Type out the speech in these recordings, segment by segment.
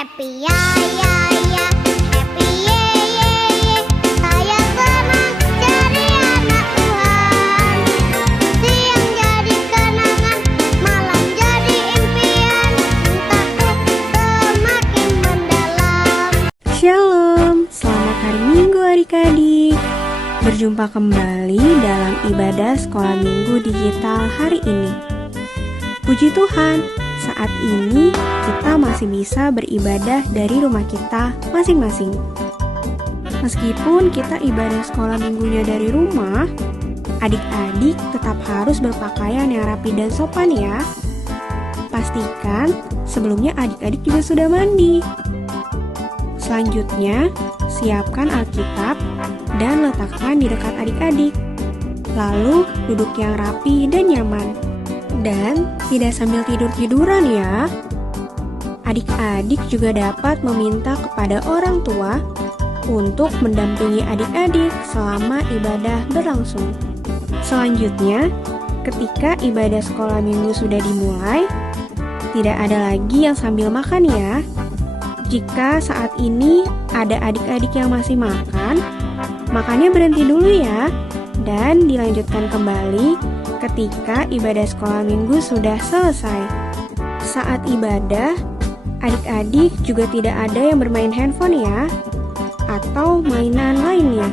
Happy ya ya ya, happy ye ye ye. Saya senang jadi anak Tuhan. Siang jadi kenangan, malam jadi impian. Cintaku semakin mendalam. Shalom, selamat hari Minggu adik-adik. Berjumpa kembali dalam ibadah sekolah minggu digital hari ini. Puji Tuhan, saat ini kita masih bisa beribadah dari rumah kita masing-masing. Meskipun kita ibadah sekolah minggunya dari rumah, adik-adik tetap harus berpakaian yang rapi dan sopan ya. Pastikan sebelumnya adik-adik juga sudah mandi. Selanjutnya, siapkan Alkitab dan letakkan di dekat adik-adik. Lalu, duduk yang rapi dan nyaman. Dan tidak sambil tidur-tiduran ya. Adik-adik juga dapat meminta kepada orang tua untuk mendampingi adik-adik selama ibadah berlangsung. Selanjutnya, ketika ibadah sekolah minggu sudah dimulai, tidak ada lagi yang sambil makan ya. Jika saat ini ada adik-adik yang masih makan, makannya berhenti dulu ya, dan dilanjutkan kembali ketika ibadah sekolah minggu sudah selesai. Saat ibadah, adik-adik juga tidak ada yang bermain handphone ya, atau mainan lainnya.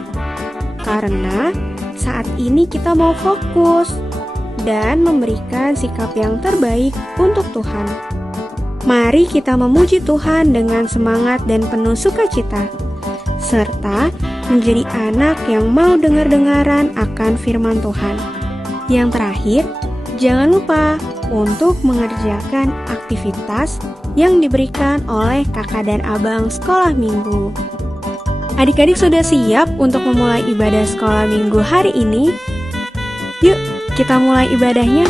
Karena saat ini kita mau fokus dan memberikan sikap yang terbaik untuk Tuhan. Mari kita memuji Tuhan dengan semangat dan penuh sukacita, serta menjadi anak yang mau dengar-dengaran akan firman Tuhan. Yang terakhir, jangan lupa untuk mengerjakan aktivitas yang diberikan oleh kakak dan abang sekolah minggu. Adik-adik sudah siap untuk memulai ibadah sekolah minggu hari ini? Yuk, kita mulai ibadahnya.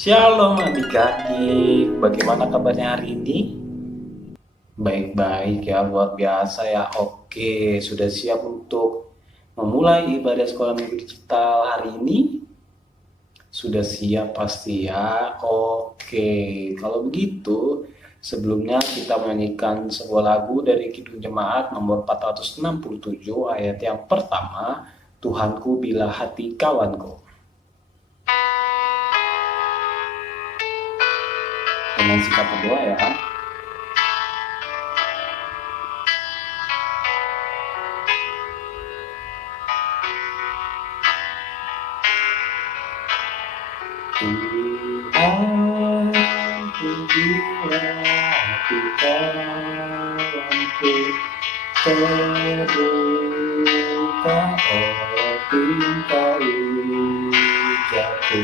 Shalom adik-adik, bagaimana kabarnya hari ini? Baik-baik ya, luar biasa ya. Oke, sudah siap untuk memulai ibadah sekolah minggu digital hari ini? Sudah siap pasti ya. Oke, kalau begitu sebelumnya kita menyanyikan sebuah lagu dari Kidung Jemaat nomor 467 ayat yang pertama, Tuhanku bila hati kawanku. Dengan sikap berdoa ya. Tuhanku bila hati kawanku terluka oleh tingkah ucapku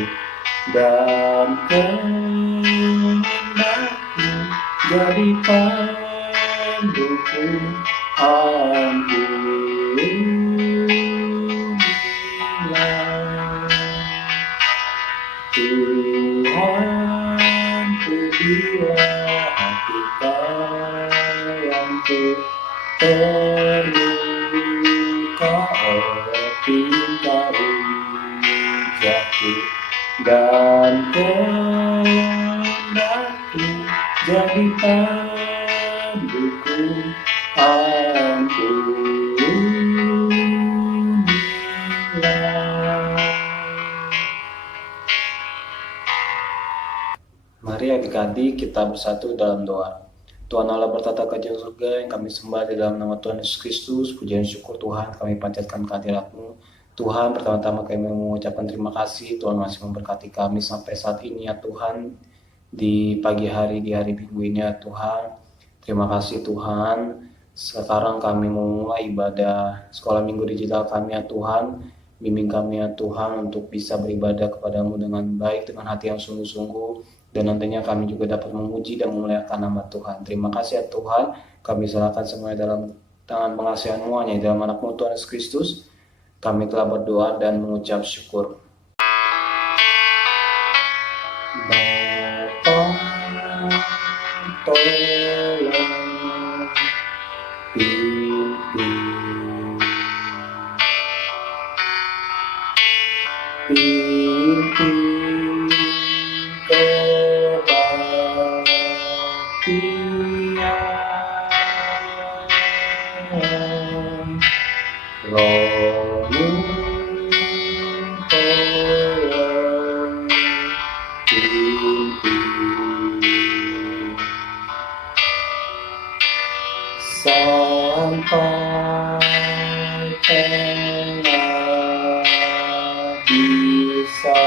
dan kehendakmu jadi pendukung, ampunilah Tuhanku bila hati kawanku terluka oleh tingkah ucapku dan kehendakku jadi pendukung, ampunilah. Mari adik-adik kita bersatu dalam doa. Tuhan Allah bertata kerajaan surga yang kami sembah di dalam nama Tuhan Yesus Kristus. Pujian syukur Tuhan kami panjatkan kehadirat-Mu. Tuhan, pertama-tama kami mengucapkan terima kasih. Tuhan masih memberkati kami sampai saat ini ya Tuhan. Di pagi hari, di hari minggu ini ya Tuhan. Terima kasih Tuhan. Sekarang kami memulai ibadah sekolah minggu digital kami ya Tuhan. Bimbing kami ya Tuhan untuk bisa beribadah kepadamu dengan baik, dengan hati yang sungguh-sungguh. Dan nantinya kami juga dapat memuji dan memuliakan nama Tuhan. Terima kasih ya Tuhan. Kami serahkan semuanya dalam tangan pengasihan-Mu hanya dalam anak-Mu Tuhan Yesus Kristus. Kami telah berdoa dan mengucap syukur. Bapa, tolong pintu, pintu kebaktian, Romu tolong pintu, sampai tengah bisa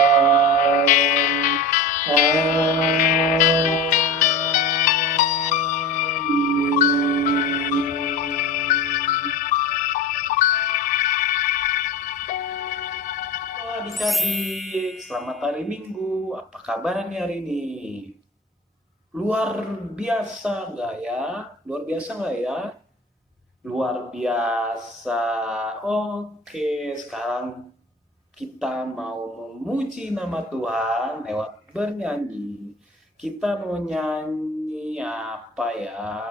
Adik-adik, selamat hari Minggu. Apa kabar nih hari ini? Luar biasa nggak ya? Luar biasa nggak ya? Luar biasa. Oke, sekarang kita mau memuji nama Tuhan lewat bernyanyi. Kita mau nyanyi apa ya?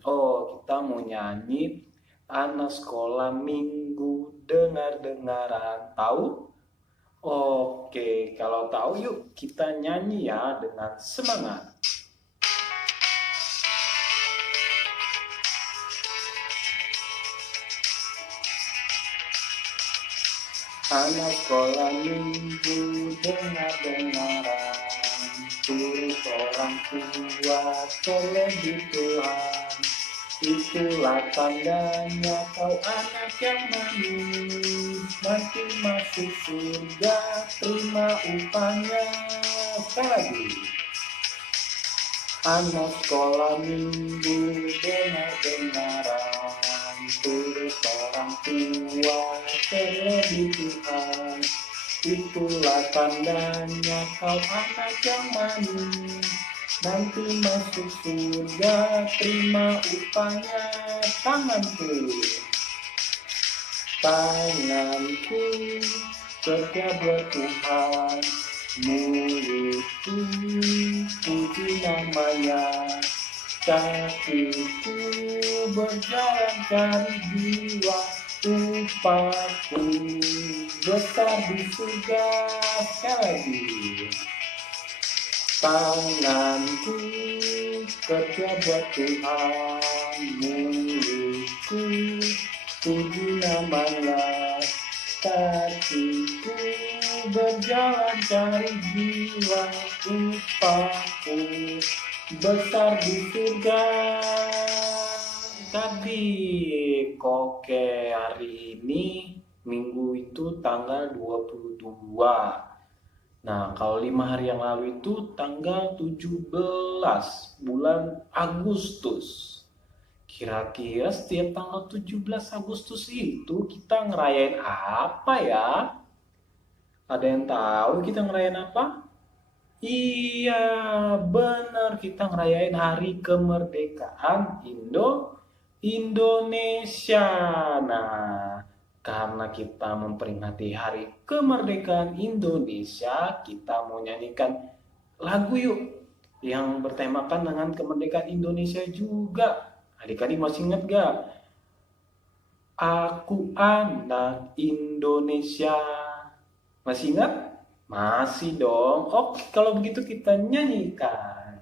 Kita mau nyanyi anak sekolah minggu dengar-dengaran. Tahu? Oke, kalau tahu yuk kita nyanyi ya dengan semangat. Anak sekolah minggu dengar-dengaran, turut orang tua terlebih Tuhan. Itulah tandanya kau anak yang manis, nanti masuk surga terima upahnya. Sekali lagi. Anak sekolah minggu dengar-dengaran, turut orang tua terlebih Tuhan. Itulah tandanya kau anak yang manis, nanti masuk surga terima upahnya. Tanganku kerja buat Tuhan, mulutku puji namanya, kakiku berjalan cari jiwa, upahku besar di surga. Sekali lagi. Tanganku kerja buat Tuhan, mulutku puji namanya, kakiku berjalan cari jiwa, upahku besar di surga. Tadi koke hari ini minggu itu tanggal 22. Nah, kalau 5 hari yang lalu itu tanggal 17 bulan Agustus. Kira-kira setiap tanggal 17 Agustus itu kita ngerayain apa ya? Ada yang tahu kita ngerayain apa? Iya, benar, kita ngerayain hari kemerdekaan Indonesia. Nah, karena kita memperingati hari kemerdekaan Indonesia, kita mau nyanyikan lagu yuk yang bertemakan dengan kemerdekaan Indonesia juga. Adik-adik masih ingat gak? Aku anak Indonesia. Masih ingat? Masih dong. Oke, kalau begitu kita nyanyikan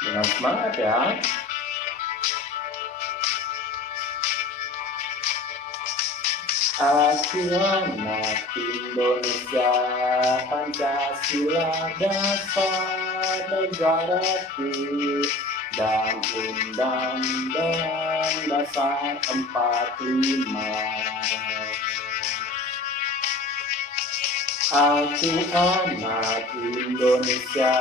dengan semangat ya. Aku anak Indonesia, Pancasila dasar negaraku, dan Undang-Undang Dasar 45. Aku anak Indonesia,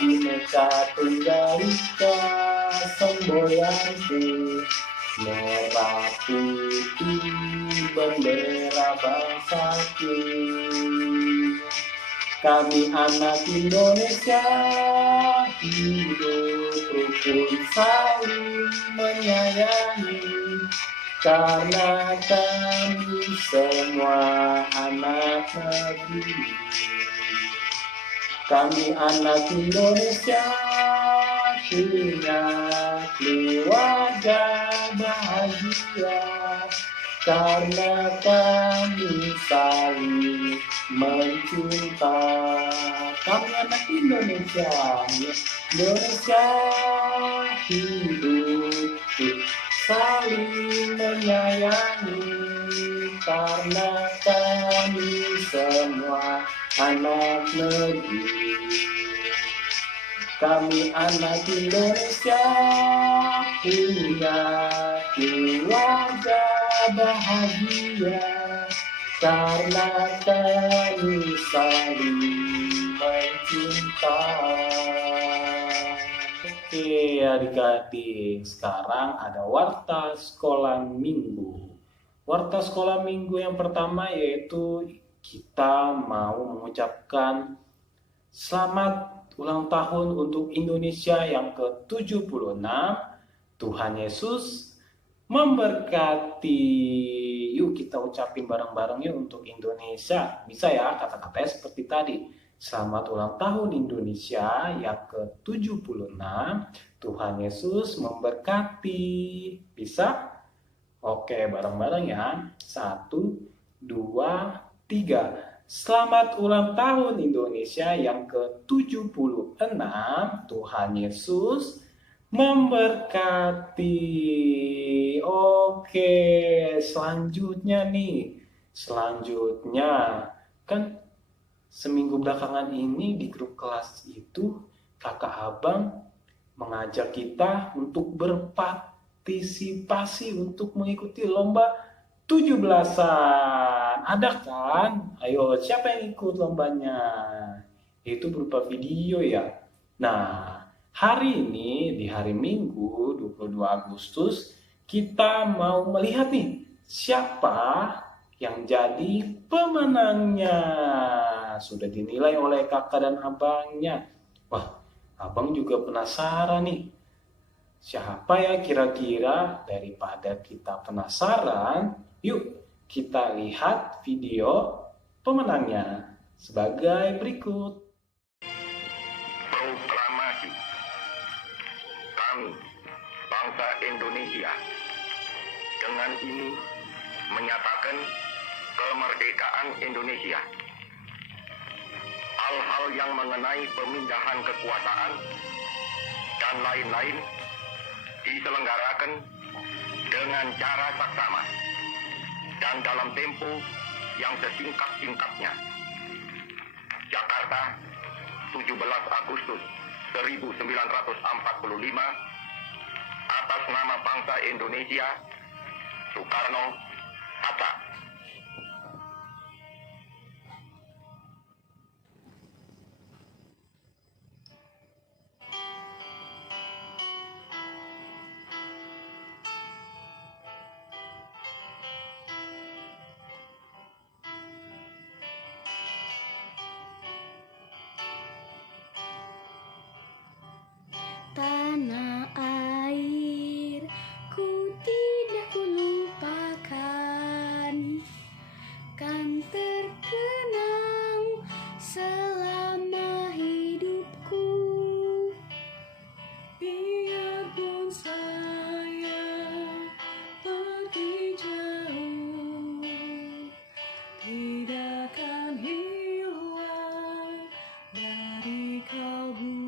Bhinneka Tunggal Ika, semboyanku, merah putih bendera bangsaku. Kami anak Indonesia, hidup rukun saling menyayangi, karena kami semua anak negeri. Kami anak Indonesia, punya keluarga bahagia karena kami saling mencinta. Kami anak Indonesia, Indonesia hidup saling menyayangi karena kami semua anak negeri. Kami anak Indonesia punya keluarga bahagia karena kami saling mencinta. Oke adik-adik, sekarang ada warta sekolah minggu. Warta sekolah minggu yang pertama yaitu kita mau mengucapkan selamat ulang tahun untuk Indonesia yang ke-76. Tuhan Yesus memberkati. Yuk kita ucapin bareng-bareng yuk untuk Indonesia. Bisa ya kata-katanya seperti tadi. Selamat ulang tahun Indonesia yang ke-76. Tuhan Yesus memberkati. Bisa? Oke, bareng-bareng ya. 1, 2, 3. Selamat ulang tahun Indonesia yang ke-76. Tuhan Yesus memberkati. Oke, selanjutnya nih. Selanjutnya, kan seminggu belakangan ini di grup kelas itu kakak abang mengajak kita untuk berpartisipasi untuk mengikuti lomba 17-an. Ada kan? Ayo, siapa yang ikut lombanya? Itu berupa video ya. Nah, hari ini di hari Minggu 22 Agustus kita mau melihat nih siapa yang jadi pemenangnya. Sudah dinilai oleh kakak dan abangnya. Wah, abang juga penasaran nih. Siapa ya kira-kira? Daripada kita penasaran, yuk kita lihat video pemenangnya sebagai berikut. Proklamasi. Kami, bangsa Indonesia, dengan ini menyatakan kemerdekaan Indonesia. Hal-hal yang mengenai pemindahan kekuasaan dan lain-lain diselenggarakan dengan cara saksama dan dalam tempo yang sesingkat-singkatnya. Jakarta, 17 Agustus 1945, atas nama bangsa Indonesia, Soekarno, Hatta. Tanah air ku tidak lupakan, kan terkenang selama hidupku. Biarpun saya pergi jauh, tidak akan hilang dari kalbu.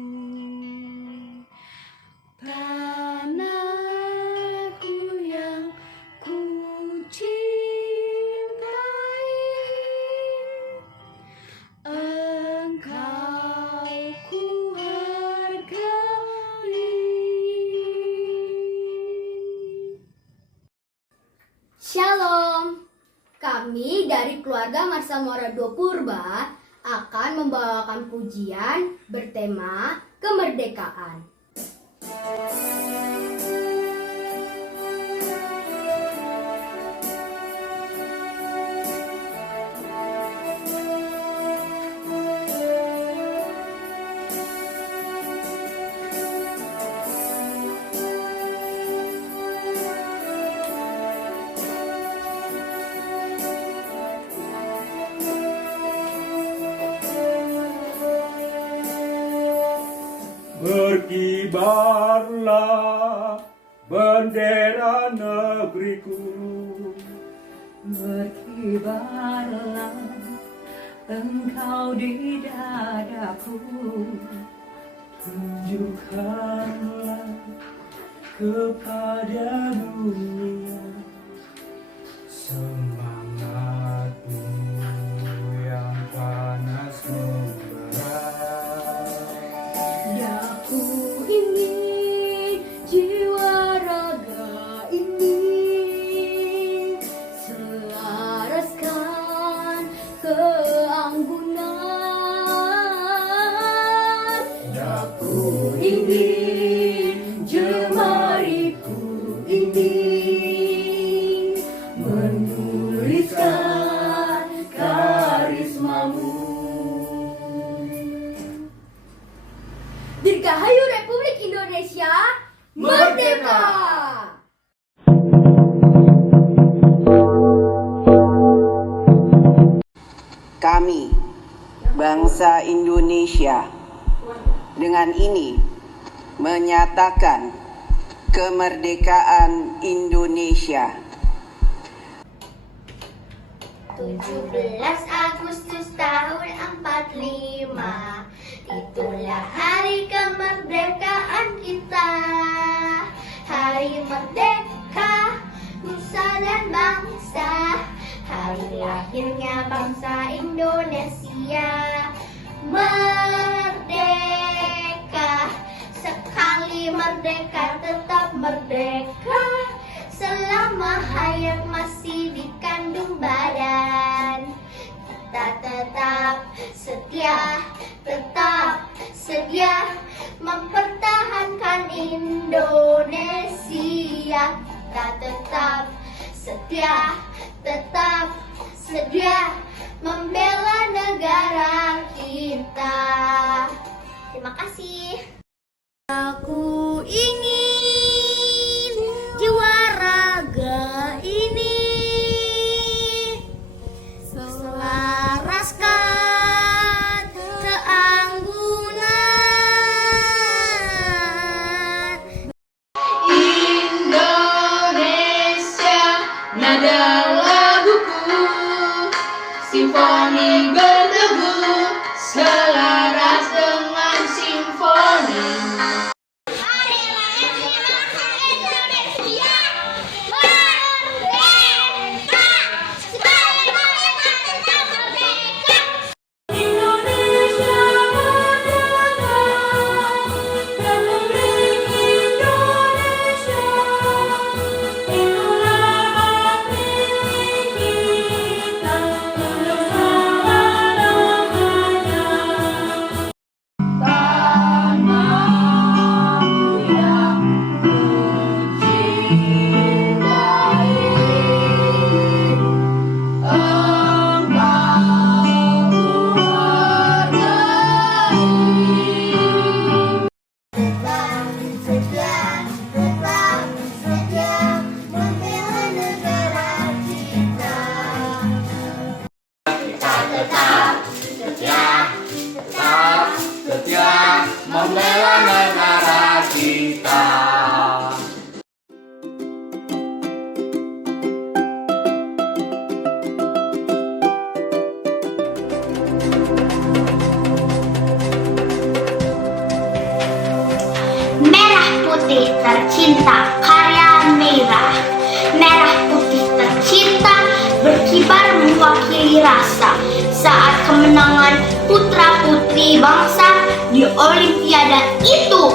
Tanahku yang ku cintai, engkau ku hargai. Shalom, kami dari keluarga Marsa Morado Purba akan membawakan pujian bertema kemerdekaan. Berkibarlah bendera negeriku. Berkibarlah engkau di dadaku. Tunjukkanlah kepada dunia semangatmu yang panas membara. Aku ingin jiwa raga ini selaraskan keanggunan. Aku ingin jemariku ini menuliskan karismamu. Dirgahayu Republik Indonesia Merdeka! Kami, bangsa Indonesia, dengan ini menyatakan kemerdekaan Indonesia. 17 Agustus tahun 45, itulah hari kemerdekaan kita. Hari merdeka, nusa dan bangsa, hari lahirnya bangsa Indonesia. Merdeka, sekali merdeka tetap merdeka, selama hayat masih di kandung badan. Kita tetap setia mempertahankan Indonesia. Kita tetap setia membela negara kita. Terima kasih. Aku ingin jiwa raga ini selaraskan keanggunan. Indonesia, nada laguku, simfoni berdebu, selaras dengan simfoni. Membela negara kita. Merah putih tercinta, karya merah. Merah putih tercinta, berkibar mewakili rasa saat kemenangan putra-putri bangsa di Olimpiade itu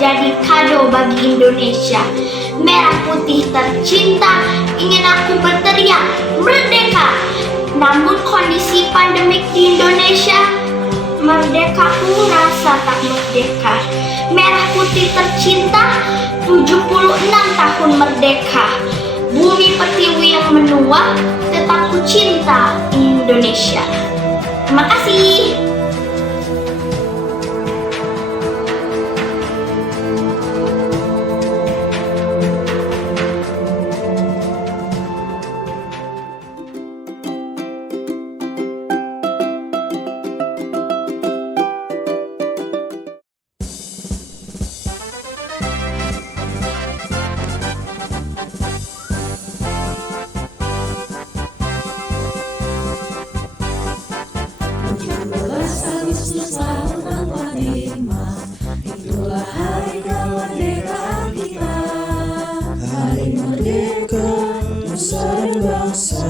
jadi kado bagi Indonesia. Merah putih tercinta, ingin aku berteriak merdeka. Namun kondisi pandemik di Indonesia, merdekaku rasa tak merdeka. Merah putih tercinta, 76 tahun merdeka. Bumi pertiwi yang menua, tetap ku cinta Indonesia. Terima kasih. bangsa,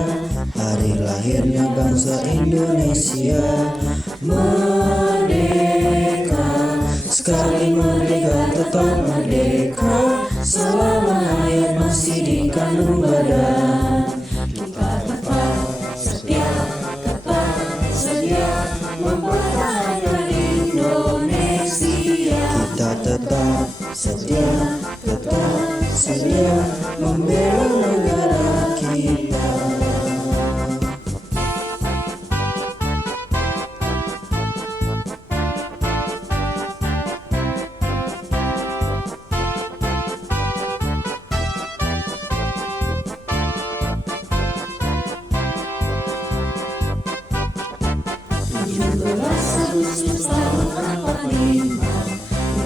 hari lahirnya bangsa Indonesia. Merdeka, sekali merdeka tetap merdeka, selama hayat masih di kandung badan. Kita tetap setia mempertahankan Indonesia. Kita tetap setia membela negara kita.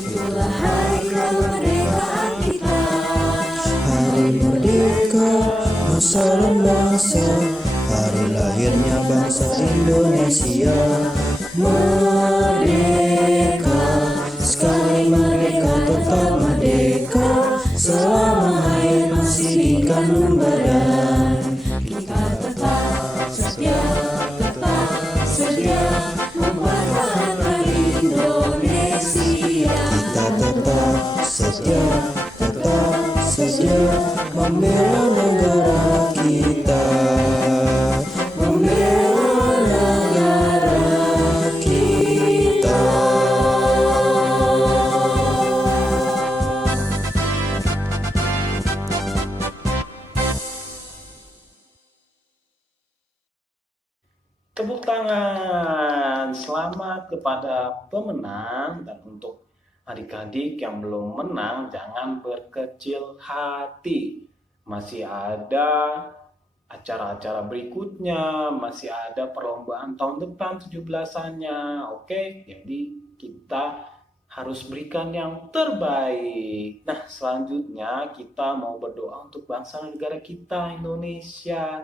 Itulah hari kemerdekaan kita. Hari merdeka, nusa dan bangsa, hari lahirnya bangsa Indonesia. Merdeka, sekali merdeka tetap merdeka, selama hayat masih di kandung badan. Kita tetap setia mempertahankan Indonesia. Kita tetap setia membela negara kita. Membela negara kita. Tepuk tangan, selamat kepada pemenang. Dan untuk adik-adik yang belum menang, jangan berkecil hati. Masih ada acara-acara berikutnya, masih ada perlombaan tahun depan 17-annya. Oke, jadi kita harus berikan yang terbaik. Nah, selanjutnya kita mau berdoa untuk bangsa dan negara kita, Indonesia.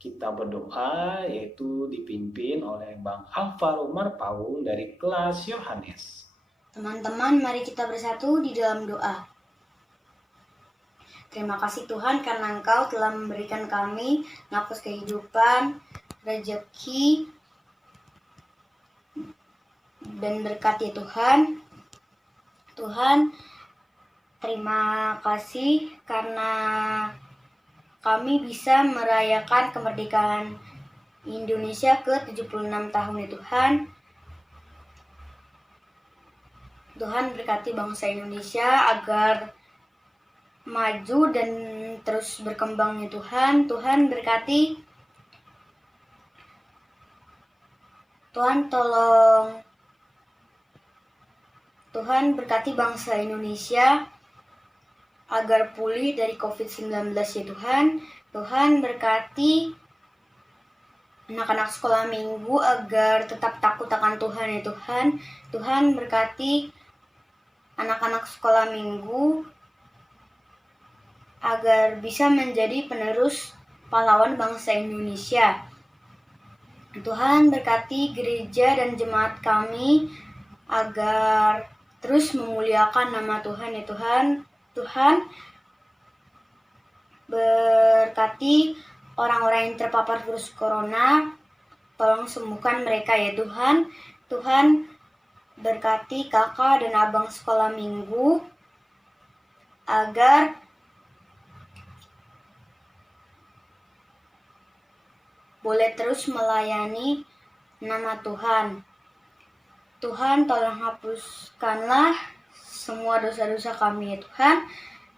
Kita berdoa yaitu dipimpin oleh Bang Alvaro Marpaung dari kelas Yohanes. Teman-teman, mari kita bersatu di dalam doa. Terima kasih Tuhan karena Engkau telah memberikan kami nafas kehidupan, rezeki, dan berkat ya Tuhan. Tuhan, terima kasih karena kami bisa merayakan kemerdekaan Indonesia ke-76 tahun ya Tuhan. Tuhan berkati bangsa Indonesia agar maju dan terus berkembang ya Tuhan. Tuhan berkati. Tuhan tolong. Tuhan berkati bangsa Indonesia agar pulih dari COVID-19 ya Tuhan. Tuhan berkati anak-anak sekolah minggu agar tetap takut akan Tuhan ya Tuhan. Tuhan berkati anak-anak sekolah minggu agar bisa menjadi penerus pahlawan bangsa Indonesia. Tuhan berkati gereja dan jemaat kami agar terus memuliakan nama Tuhan ya Tuhan. Tuhan berkati orang-orang yang terpapar virus corona, tolong sembuhkan mereka ya Tuhan. Tuhan berkati kakak dan abang sekolah minggu agar boleh terus melayani nama Tuhan. Tuhan tolong hapuskanlah semua dosa-dosa kami ya Tuhan.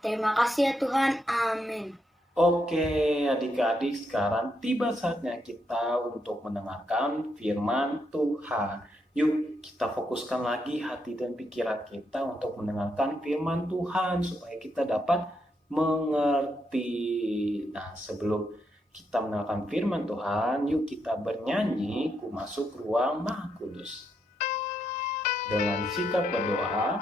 Terima kasih ya Tuhan. Amin. Oke, adik-adik, sekarang tiba saatnya kita untuk mendengarkan firman Tuhan. Yuk, kita fokuskan lagi hati dan pikiran kita untuk mendengarkan firman Tuhan supaya kita dapat mengerti. Nah, sebelum kita mendengarkan firman Tuhan, yuk kita bernyanyi Ku Masuk Ruang Maha Kudus. Dengan sikap berdoa,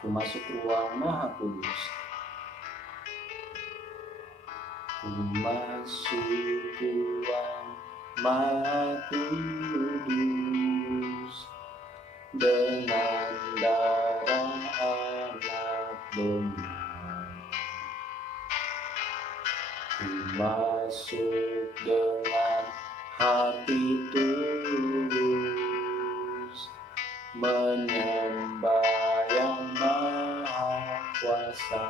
ku masuk ruang Maha Kudus. Ku masuk ruang Maha Kudus. dengan darah anak domba. Ku masuk dengan hati tulus, menyembah yang maha kuasa.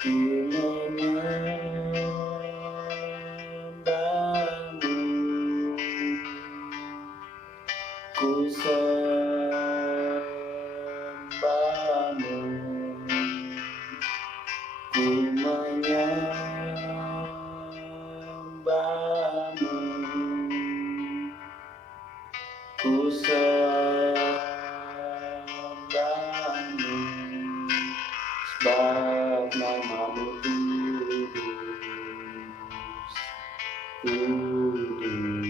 Ku menyembahmu, ku sembahmu, ku menyembahmu, ku sembahmu, sebab namamu kudus, kudus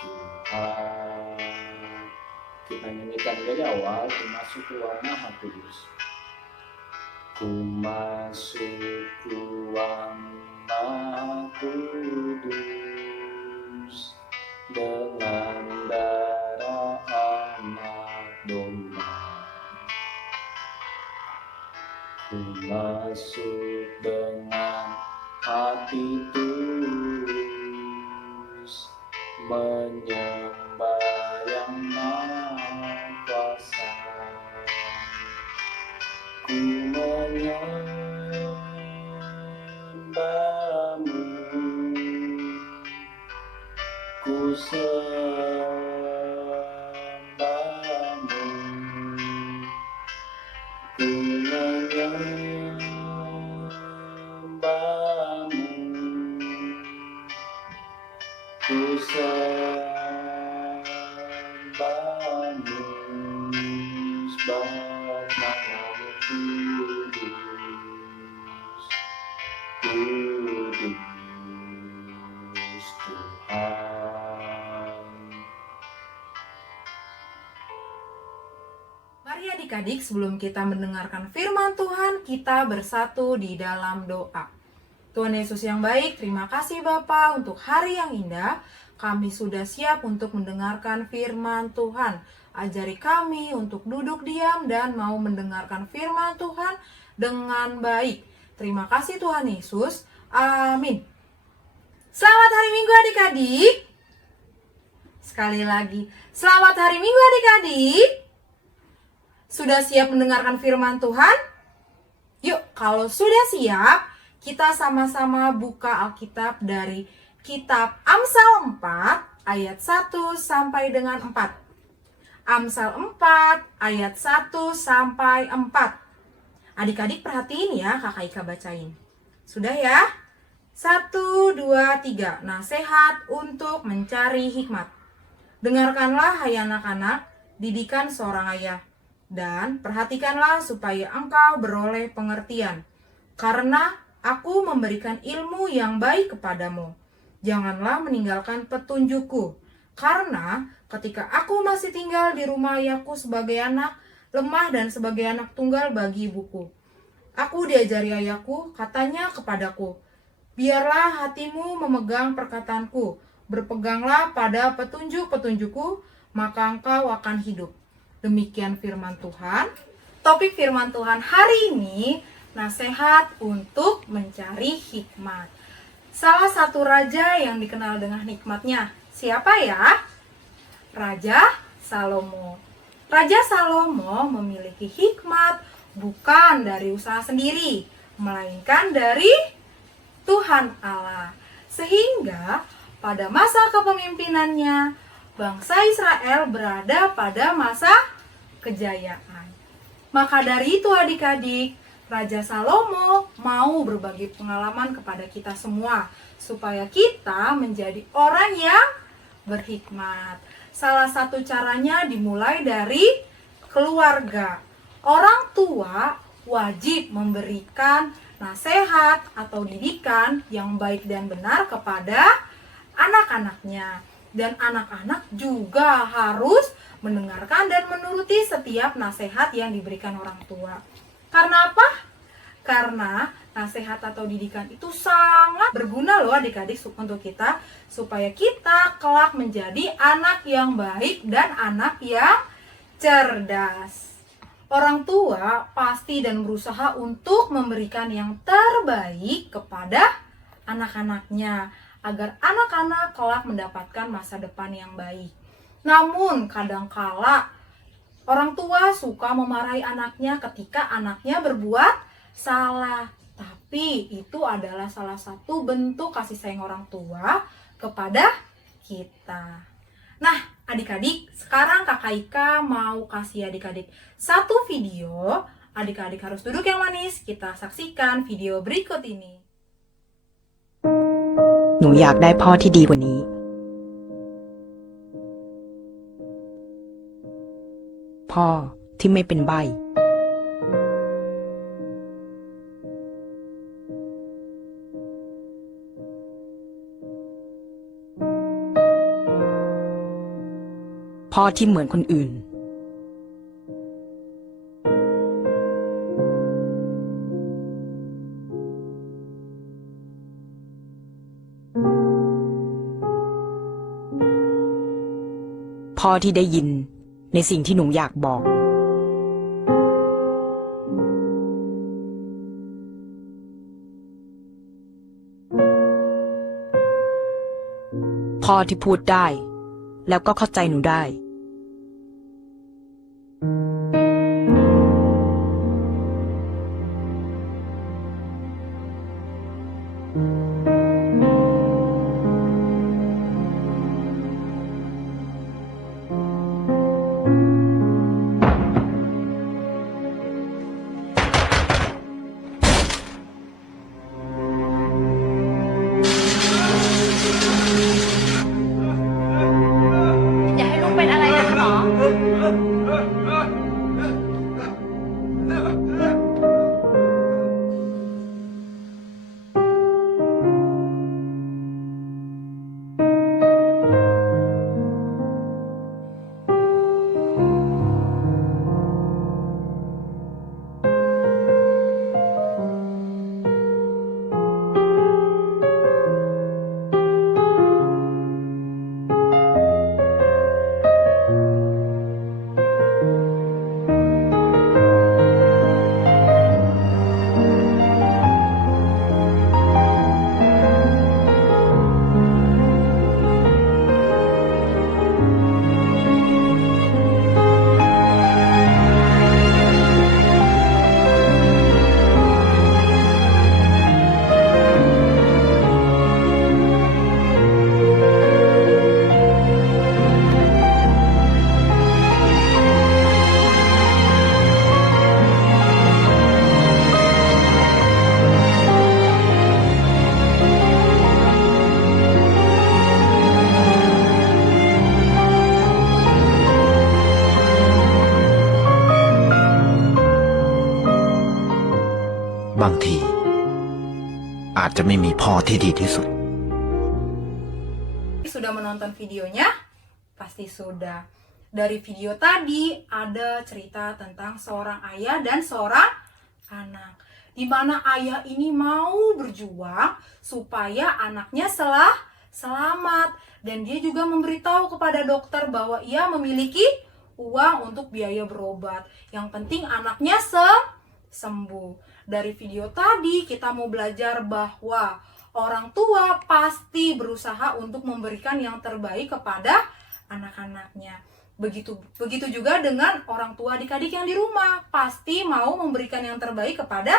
Tuhan. Kita nyanyikan dari awal, ku masuk ruang Maha Kudus. Ku masuk ruang Maha Kudus dengan darah anak domba. Ku masuk dengan hati tulus, menyembah yang maha kuasa. Ku menyembahmu, ku sembahmu, ku menyembahmu, ku sembahmu, sebab namamu kudus, kudus Tuhan. Mari adik-adik, sebelum kita mendengarkan firman Tuhan, kita bersatu di dalam doa. Tuhan Yesus yang baik, terima kasih Bapa untuk hari yang indah. Kami sudah siap untuk mendengarkan firman Tuhan. Ajari kami untuk duduk diam dan mau mendengarkan firman Tuhan dengan baik. Terima kasih Tuhan Yesus. Amin. Selamat hari Minggu adik-adik. Sekali lagi, selamat hari Minggu adik-adik. Sudah siap mendengarkan firman Tuhan? Yuk, kalau sudah siap, kita sama-sama buka Alkitab dari kitab Amsal 4 ayat 1 sampai dengan 4. Amsal 4 ayat 1 sampai 4. Adik-adik perhatiin ya, Kakak Ika bacain. Sudah ya? 1, 2, 3. Nasihat untuk mencari hikmat. Dengarkanlah hai anak-anak, didikan seorang ayah. Dan perhatikanlah supaya engkau beroleh pengertian. Karena aku memberikan ilmu yang baik kepadamu. Janganlah meninggalkan petunjukku. Karena ketika aku masih tinggal di rumah ayahku sebagai anak, lemah dan sebagai anak tunggal bagi ibuku. Aku diajari ayahku, katanya kepadaku, biarlah hatimu memegang perkataanku, berpeganglah pada petunjuk-petunjukku, maka engkau akan hidup. Demikian firman Tuhan. Topik firman Tuhan hari ini, nasihat untuk mencari hikmat. Salah satu raja yang dikenal dengan hikmatnya, siapa ya? Raja Salomo. Raja Salomo memiliki hikmat bukan dari usaha sendiri, melainkan dari Tuhan Allah. Sehingga pada masa kepemimpinannya, bangsa Israel berada pada masa kejayaan. Maka dari itu adik-adik, Raja Salomo mau berbagi pengalaman kepada kita semua, supaya kita menjadi orang yang berhikmat. Salah satu caranya dimulai dari keluarga. Orang tua wajib memberikan nasihat atau didikan yang baik dan benar kepada anak-anaknya. Dan anak-anak juga harus mendengarkan dan menuruti setiap nasihat yang diberikan orang tua. Karena apa? Karena nasihat atau didikan itu sangat berguna loh adik-adik untuk kita, supaya kita kelak menjadi anak yang baik dan anak yang cerdas. Orang tua pasti dan berusaha untuk memberikan yang terbaik kepada anak-anaknya, agar anak-anak kelak mendapatkan masa depan yang baik. Namun kadangkala orang tua suka memarahi anaknya ketika anaknya berbuat salah. Tapi itu adalah salah satu bentuk kasih sayang orang tua kepada kita. Nah, adik-adik, sekarang Kakak Ika mau kasih adik-adik satu video. Adik-adik harus duduk yang manis. Kita saksikan video berikut ini. หนูอยากได้พ่อที่ดีกว่านี้ พ่อที่ไม่เป็นใบ้ พ่อที่เหมือนคนอื่น พ่อที่ได้ยินในสิ่งที่หนูอยากบอก พ่อที่พูดได้ แล้วก็เข้าใจหนูได้ อย่าให้ลูกเป็นอะไรนะคะหมอ บางทีอาจจะไม่มีพ่อที่ดีที่สุด Sudah menonton videonya? Pasti sudah. Dari video tadi ada cerita tentang seorang ayah dan seorang anak, di mana ayah ini mau berjuang supaya anaknya selamat, dan dia juga memberitahu kepada dokter bahwa ia memiliki uang untuk biaya berobat. Yang penting anaknya sembuh. Dari video tadi kita mau belajar bahwa orang tua pasti berusaha untuk memberikan yang terbaik kepada anak-anaknya. Begitu juga dengan orang tua adik-adik yang di rumah, pasti mau memberikan yang terbaik kepada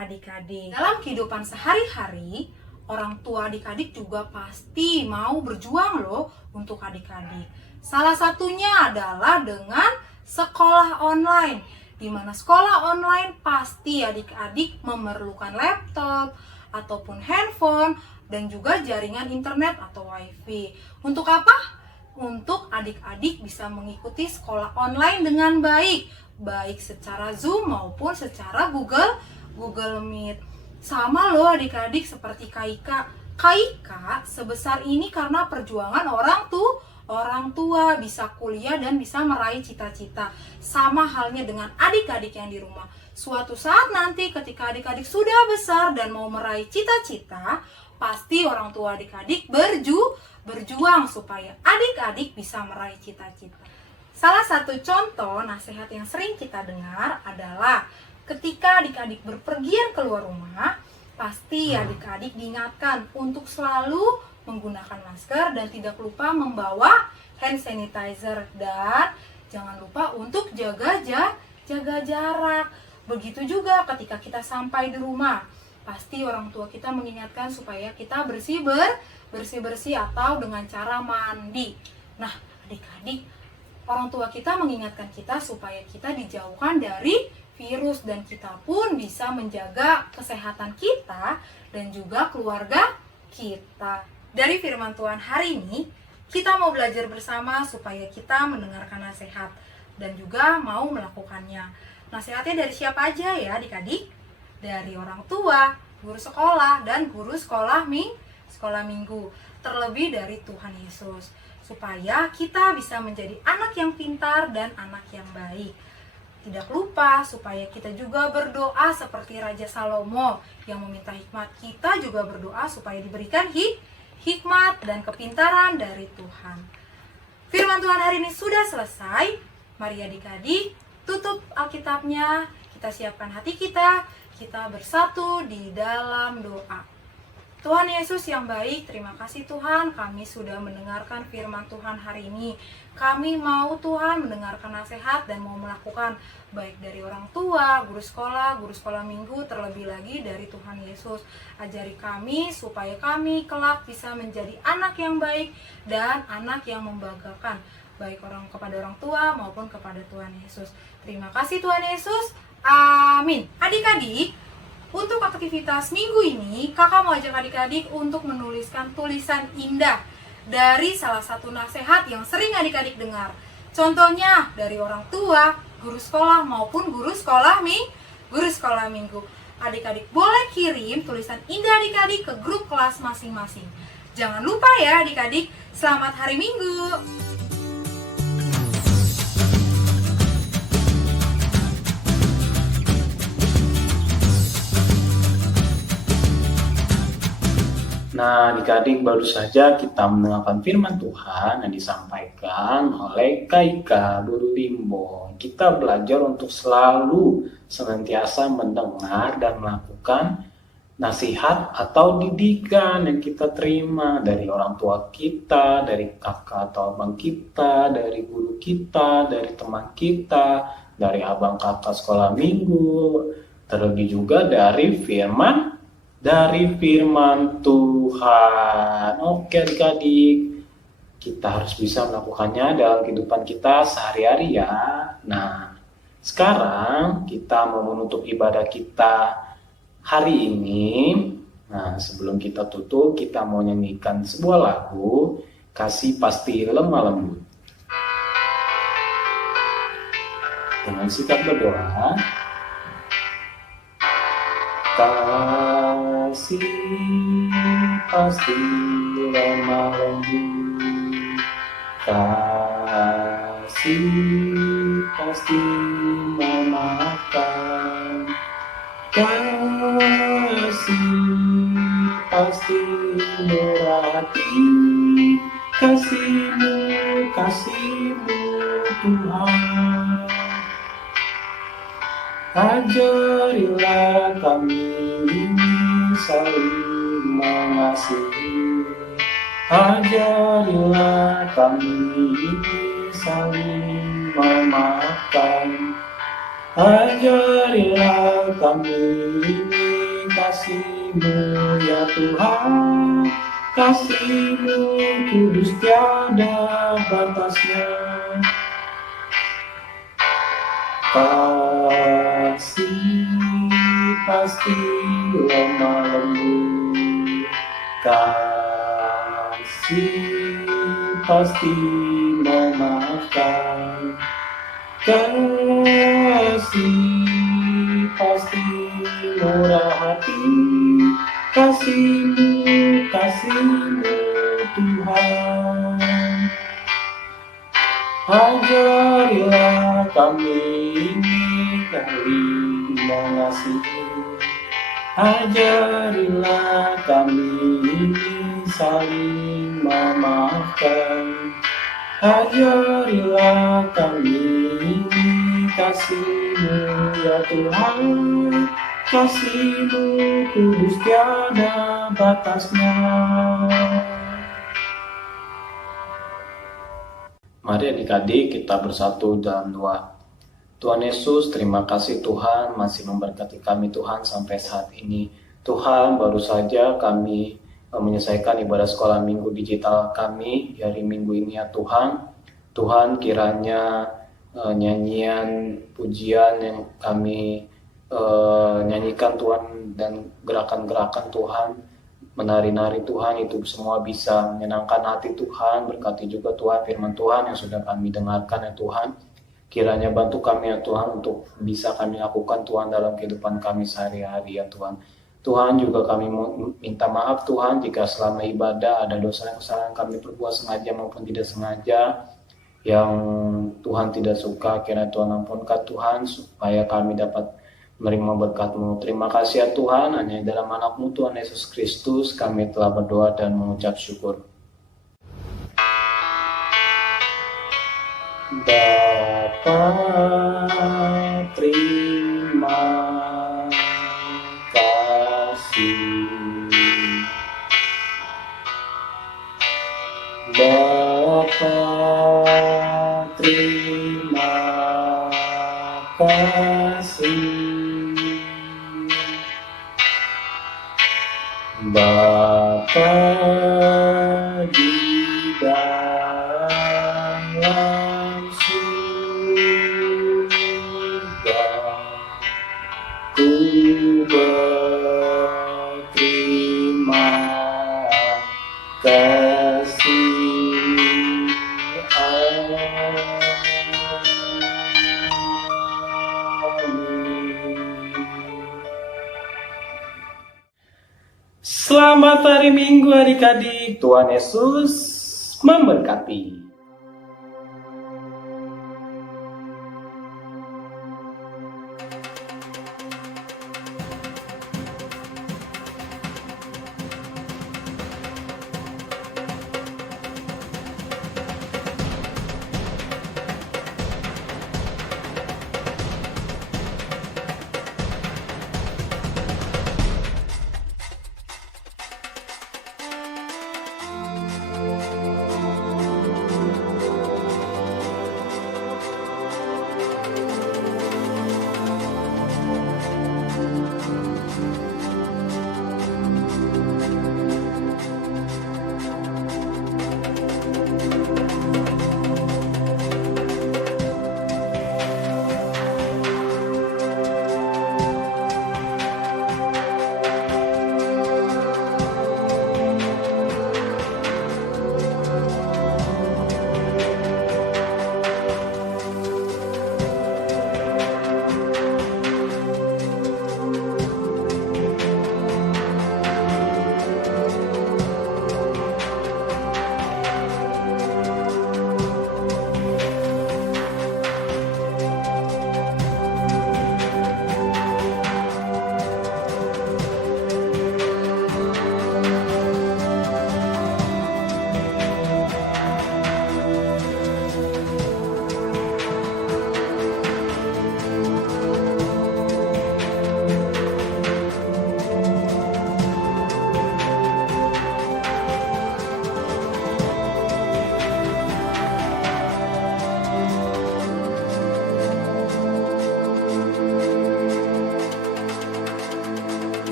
adik-adik. Dalam kehidupan sehari-hari, orang tua adik-adik juga pasti mau berjuang loh untuk adik-adik. Salah satunya adalah dengan sekolah online, di mana sekolah online pasti adik-adik memerlukan laptop ataupun handphone dan juga jaringan internet atau wifi. Untuk apa? Untuk adik-adik bisa mengikuti sekolah online dengan baik secara Zoom maupun secara Google Meet. Sama loh adik-adik seperti Kaika. Kaika sebesar ini karena perjuangan orang tua bisa kuliah dan bisa meraih cita-cita. Sama halnya dengan adik-adik yang di rumah. Suatu saat nanti ketika adik-adik sudah besar dan mau meraih cita-cita, pasti orang tua adik-adik berjuang supaya adik-adik bisa meraih cita-cita. Salah satu contoh nasihat yang sering kita dengar adalah ketika adik-adik berpergian keluar rumah, pasti adik-adik diingatkan untuk selalu menggunakan masker dan tidak lupa membawa hand sanitizer, dan jangan lupa untuk jaga jarak. Begitu juga ketika kita sampai di rumah, pasti orang tua kita mengingatkan supaya kita bersih-bersih atau dengan cara mandi. Nah, adik-adik, orang tua kita mengingatkan kita supaya kita dijauhkan dari virus dan kita pun bisa menjaga kesehatan kita dan juga keluarga kita. Dari firman Tuhan hari ini, kita mau belajar bersama supaya kita mendengarkan nasihat dan juga mau melakukannya. Nasihatnya dari siapa aja ya adik-adik? Dari orang tua, guru sekolah, dan guru sekolah minggu. Terlebih dari Tuhan Yesus. Supaya kita bisa menjadi anak yang pintar dan anak yang baik. Tidak lupa supaya kita juga berdoa seperti Raja Salomo yang meminta hikmat. Kita juga berdoa supaya diberikan hikmat dan kepintaran dari Tuhan. Firman Tuhan hari ini sudah selesai. Mari adik-adik tutup Alkitabnya, kita siapkan hati kita bersatu di dalam doa. Tuhan Yesus yang baik, terima kasih Tuhan, kami sudah mendengarkan firman Tuhan hari ini. Kami mau Tuhan mendengarkan nasihat dan mau melakukan, baik dari orang tua, guru sekolah minggu, terlebih lagi dari Tuhan Yesus. Ajari kami supaya kami kelak bisa menjadi anak yang baik dan anak yang membanggakan, baik kepada orang tua maupun kepada Tuhan Yesus. Terima kasih Tuhan Yesus, amin. Adik-adik, untuk aktivitas minggu ini, kakak mau ajak adik-adik untuk menuliskan tulisan indah dari salah satu nasihat yang sering adik-adik dengar. Contohnya dari orang tua, guru sekolah maupun guru sekolah minggu. Adik-adik boleh kirim tulisan indah adik-adik ke grup kelas masing-masing. Jangan lupa ya adik-adik, selamat hari Minggu. Nah, adik-adik, baru saja kita mendengarkan firman Tuhan yang disampaikan oleh Kaika Guru Limbong. Kita belajar untuk selalu senantiasa mendengar dan melakukan nasihat atau didikan yang kita terima dari orang tua kita, dari kakak atau abang kita, dari guru kita, dari teman kita, dari abang kakak sekolah minggu, terlebih juga dari firman Tuhan. Oke adik-adik, kita harus bisa melakukannya dalam kehidupan kita sehari-hari ya. Nah, sekarang kita mau menutup ibadah kita hari ini. Nah, sebelum kita tutup, kita mau nyanyikan sebuah lagu, Kasih Pasti Lemah Lembut. Dengan sikap berdoa, kasih pasti lemah lembut, kasih pasti memaafkan, kasih pasti murah hati, kasih-Mu Tuhan. Ajarilah kami saling mengasihi, ajarilah kami saling memaafkan, ajarilah kami kasih-Mu ya Tuhan, kasih-Mu kudus tiada batasnya. Kasih pasti lemah lembut, kasih pasti memaafkan, kasih pasti murah hati, kasih-Mu Tuhan. Ajarilah kami ini kali mengasihi. Ajarilah kami ini saling memaafkan. Ajarilah kami ini kasih-Mu ya Tuhan. Kasih-Mu kudus tiada batasnya. Mari adik-adik kita bersatu dalam doa. Tuhan Yesus, terima kasih Tuhan masih memberkati kami Tuhan sampai saat ini. Tuhan, baru saja kami menyelesaikan ibadah sekolah minggu digital kami di hari Minggu ini ya Tuhan. Tuhan, kiranya nyanyian pujian yang kami nyanyikan Tuhan dan gerakan-gerakan Tuhan, menari-nari Tuhan, itu semua bisa menyenangkan hati Tuhan. Berkati juga Tuhan firman Tuhan yang sudah kami dengarkan ya Tuhan. Kiranya bantu kami ya Tuhan untuk bisa kami lakukan Tuhan dalam kehidupan kami sehari-hari ya Tuhan. Tuhan, juga kami minta maaf Tuhan jika selama ibadah ada dosa-kesalahan kami perbuat sengaja maupun tidak sengaja yang Tuhan tidak suka. Kiranya Tuhan ampunkan Tuhan supaya kami dapat menerima berkat-Mu. Terima kasih ya Tuhan, hanya dalam anak-Mu Tuhan Yesus Kristus kami telah berdoa dan mengucap syukur. Bapa, terima kasih. Bapa, terima kasih. Bapa di dalam surga, ku berterima kasih. Selamat hari Minggu adik-adik. Tuhan Yesus memberkati.